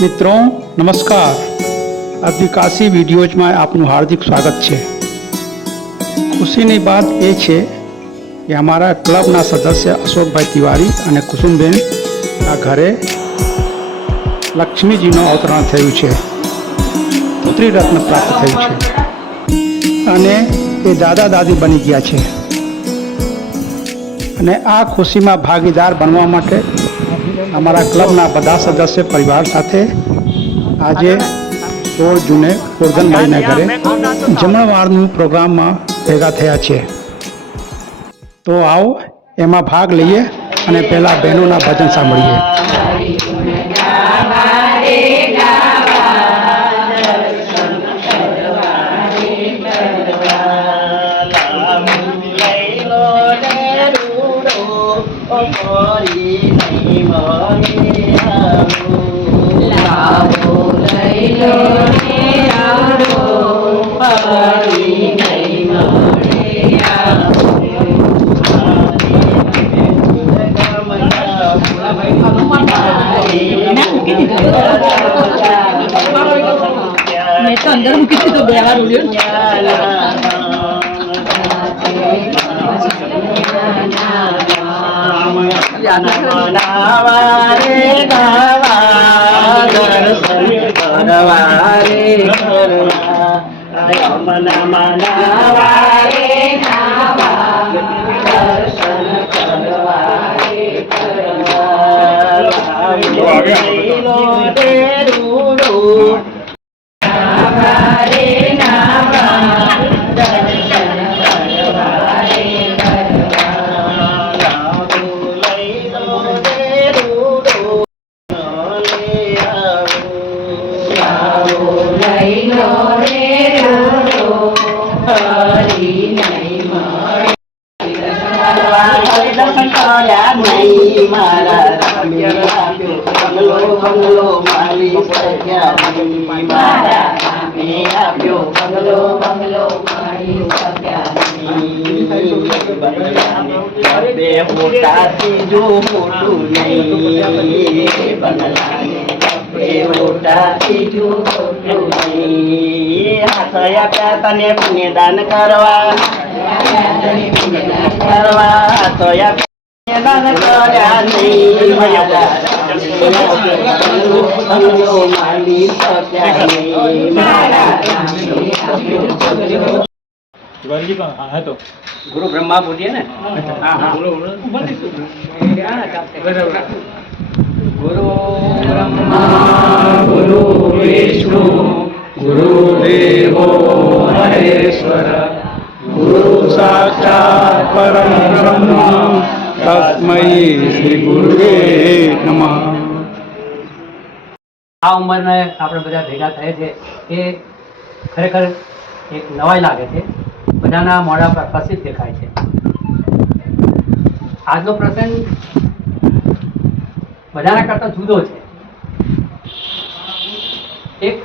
મિત્રો નમસ્કાર, અધિકાશી વિડીયોઝમાં આપનું હાર્દિક સ્વાગત છે। ખુશીની વાત એ છે કે અમારા ક્લબના સદસ્ય અશોકભાઈ તિવારી અને કુસુમબેન આ ઘરે લક્ષ્મીજીનું અવતરણ થયું છે, પુત્રી રત્ન પ્રાપ્ત થયું છે અને એ દાદા દાદી બની ગયા છે। અને આ ખુશીમાં ભાગીદાર બનવા માટે અમારા ક્લબના બધા સદસ્ય પરિવાર સાથે આજે 16 જૂને ગોરધનભાઈના ઘરે જમણવારનું પ્રોગ્રામમાં ભેગા થયા છે। તો આવો એમાં ભાગ લઈએ અને પહેલા બહેનોના ભજન સાંભળીએ। मैं तो अंदर मुझे तो बेवा रोलियो नावारे गावा दर्शन करवारे मनावारे गावा दर्शन करवारे बंगलो माली सख्या मारा मैं आप्यो बंगलो बंगलो माली सख्या बे मोटा तीजो मोटू नहीं बंगला बे मोटा तीजो मोटू नहीं हाथया प्या तने पुण्यदान करवा हाथया दान कर्या नहीं मारा गुरु ब्रह्मा बोलिए ना। गुरु ब्रह्मा गुरु विष्णु गुरुदेवो महेश्वर गुरु साक्षात् परम ब्रह्म तस्मै श्री गुरुवे नमः। આ ઉંમરને આપણે બધા ભેગા થયા છે એ ખરેખર એક નવાઈ લાગે છે, બધાના મોઢા પર પ્રસિદ્ધ દેખાય છે। આજનો પ્રસંગ બધાના કરતાં જુદો છે। એક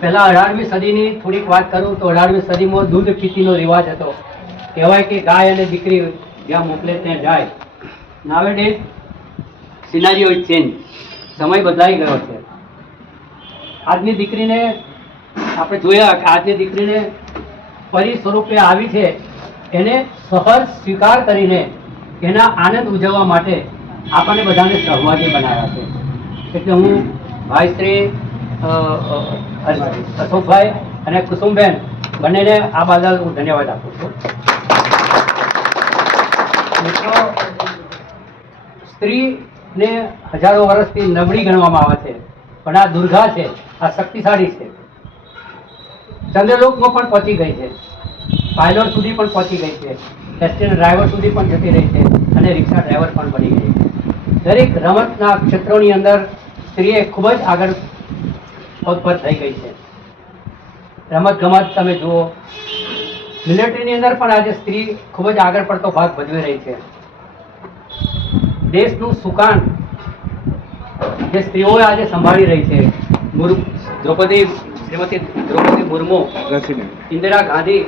પહેલા 18મી સદીની થોડીક વાત કરું તો 18મી સદીમાં દૂધ પીતીનો રિવાજ હતો। કહેવાય કે ગાય અને દીકરી જ્યાં મોકલે ત્યાં જાય। નાવેડેઝ સિનારીઓ ચેન્જ, સમય બદલાઈ ગયો છે। આજની દીકરીને આપણે જોયા કે આજની દીકરીને પરી સ્વરૂપે આવી છે, એને સહજ સ્વીકાર કરીને એના આનંદ ઉજવવા માટે આપણને બધાને સહભાગી બનાવ્યા છે। એટલે હું ભાઈ શ્રી અશોકભાઈ અને કુસુમબેન બંનેને આ બદલ હું ધન્યવાદ આપું છું। મિત્રો, સ્ત્રીને હજારો વર્ષથી નબળી ગણવામાં આવે છે, પણ આ દુર્ગા છે, આ શક્તિશાળી છે। ચંદ્રલોકમાં પણ પહોંચી ગઈ છે, પાયલોટ સુધી પણ પહોંચી ગઈ છે, એસટીના ડ્રાઈવર સુધી પણ જતી રહી છે અને રિક્ષા ડ્રાઈવર પણ બની ગઈ છે। દરેક રમતના ક્ષેત્રોની અંદર સ્ત્રીએ ખૂબ જ આગળ પગભર થઈ ગઈ છે। રમત ગમત તમે જુઓ, મિલિટરીની અંદર પણ આજે સ્ત્રી ખૂબ જ આગળ પડતો ભાગ ભજવી રહી છે। દેશનું સુકાન જે સ્ત્રીઓએ આજે સંભાળી રહી છે, શ્રીમતી દ્રૌપદી મુર્મુ, ઇન્દિરા ગાંધી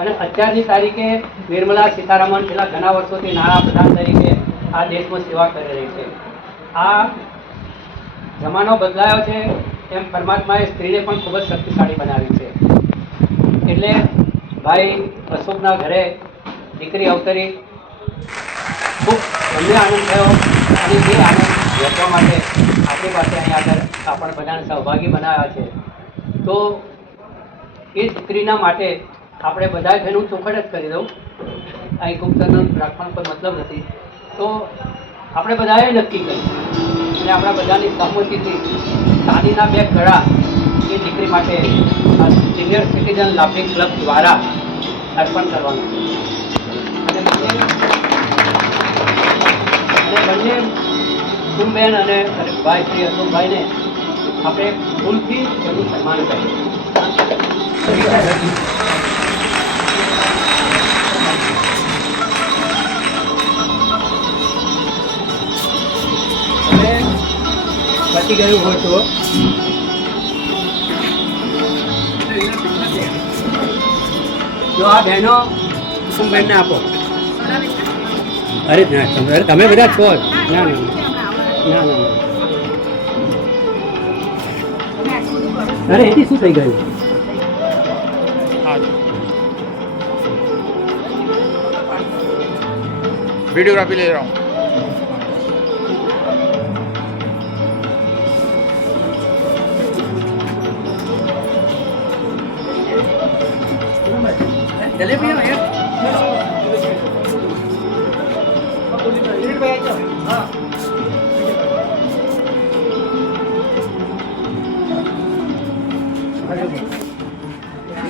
અને અત્યારની તારીખે નિર્મલા સીતારામન છેલ્લા ઘણા વર્ષોથી નાણાં પ્રધાન તરીકે આ દેશમાં સેવા કરી રહી છે। આ જમાનો બદલાયો છે એમ પરમાત્માએ સ્ત્રીને પણ ખૂબ જ શક્તિશાળી બનાવી છે. એટલે ભાઈ અશોકના ઘરે દીકરી અવતરી, ખૂબ અમને આનંદ થયો અને એ આનંદ વેચવા માટે આપણી પાસે અહીં આગળ આપણ બધાને સહભાગી બનાવ્યા છે. તો એ દીકરીના માટે આપણે બધા જ એનું ચોખડ જ કરી દઉં, અહીં ગુપ્તનો રાખવાનો કોઈ મતલબ નથી. તો આપણે બધાએ નક્કી કર્યું અને આપણા બધાની સહમતિથી ચાંદીના 2 કડા એ દીકરી માટે સિનિયર સિટીઝન લાફિંગ ક્લબ દ્વારા અર્પણ કરવાનું છે. અને બંને કુમબેન અને ભાઈ શ્રી અશોકભાઈને આપણે ફૂલથી એનું સન્માન કરીએ. પતી ગયું હોય તો જો આ બહેનો કુમબેનને આપો. અરે ના, તમે બધા છો જ. ના ના ના ના, અરે એથી શું થઈ ગયું? वीडियोग्राफी ले रहा हूँ. चले भैया भैया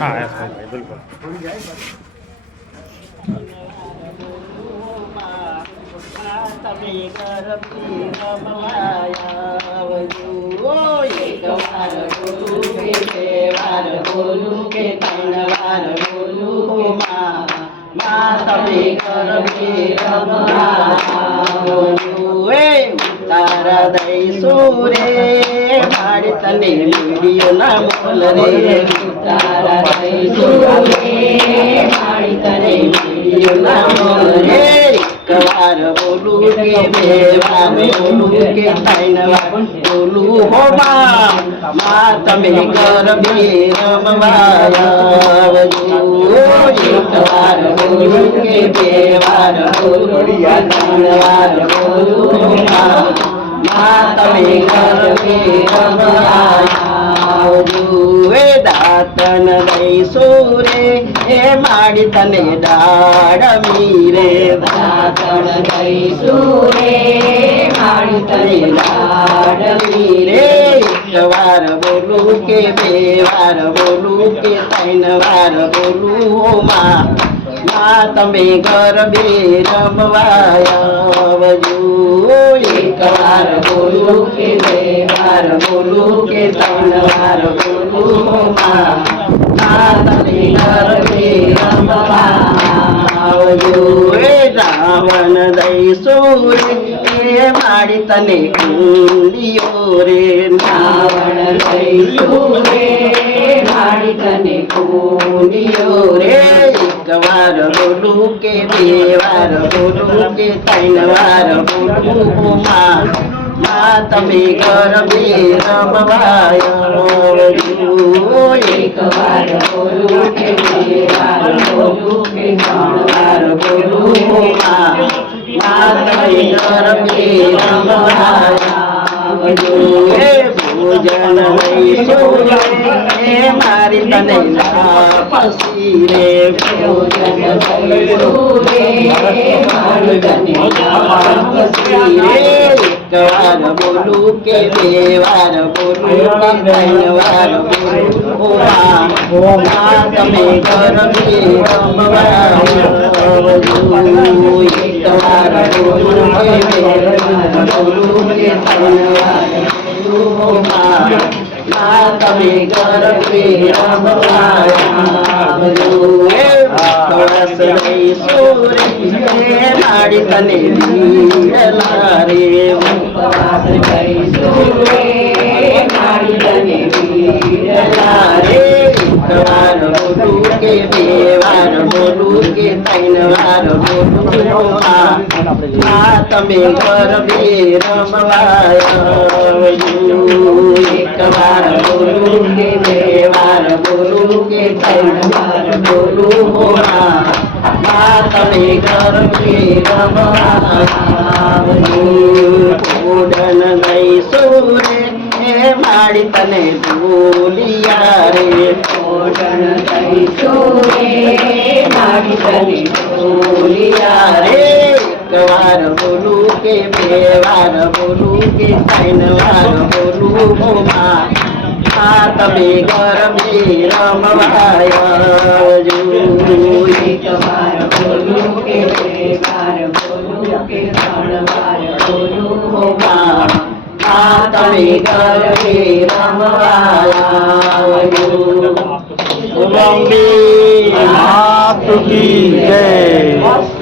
हाँ ऐसा भाई बिल्कुल. તારા દઈશું રે મારી તને વિડીયો ના મોલ રે. તારા દઈશું રે મારી તને વિડીયો ના મોલ રે. એક વાર બોલું કે 2 વાર બોલું કે 3 વાર બોલું હો માં તમે ગરબે રમવા આવજો. એક વાર બોલું કે 2 વાર બોલું કે 3 વાર બોલું હો માં તમે ગરબે રમવા આવજો. એ દાતન દઈશું રે એ માડી તને ડાળમી રે. દાતન દઈશું રે માડી તને ડાળમી રે. એક વાર બોલું કે 2 વાર બોલું કે 3 વાર બોલું હો માં તમે ગરબે રમવા આવજો. એક વાર બોલું કે 2 વાર બોલું કે 3 વાર બોલું હો માં તમે ગરબે રમવા આવજો. એ રાવણ દઈશું રે એ મારી તને કુંડીઓ રે. રાવણ દઈશું રે મારી તને કુંડીઓ રે. એક વાર બોલું કે 2 વાર બોલું કે 3 વાર બોલું હો માં તમે ગરબે રમવા આવજો. એક વાર બોલું કે 2 વાર બોલું કે 3 વાર બોલું હો માં તમે ગરબે રમવા આવજો. એ ભોજન લઈશું એ મારી તને લાપસી રે. ભોજન લઈશું રે મારી તને લાપસી રે. એક વાર બોલું કે 2 વાર બોલું કે 3 વાર બોલું હો માં તમે ગરબે રમવા આવજો. એક વાર બોલું કે 2 વાર બોલું કે 3 વાર બોલું હો માં તમે ગરબે રમવા આવજો. કળશ લઈશું રે માડી તને લીલા રે. ઉપવાસ કરીશું રે માડી તને લીલા રે. એક વાર બોલું કે 2 વાર બોલું કે 3 વાર બોલું હો માં તમે ગરબે રમવાયા એક વાર બોલું કે બે વાર બોલું કે ત્રણ વાર બોલું હો માં તમે ગરબે રમવાયા ઓડન લઈ સુરે માડી તને ભૂલિયા રે ઓડન લઈ સુરે માડી તને ભૂલિયા રે એક વાર બોલું કે બે વાર બોલું કે ત્રણ વાર બોલું હો માં તમે ગરબે રમવાયા એક વાર બોલું કે બે વાર બોલું કે ત્રણ વાર બોલું હો માં તમે ગરબે રમવાયા બોમ્બે માત કી જય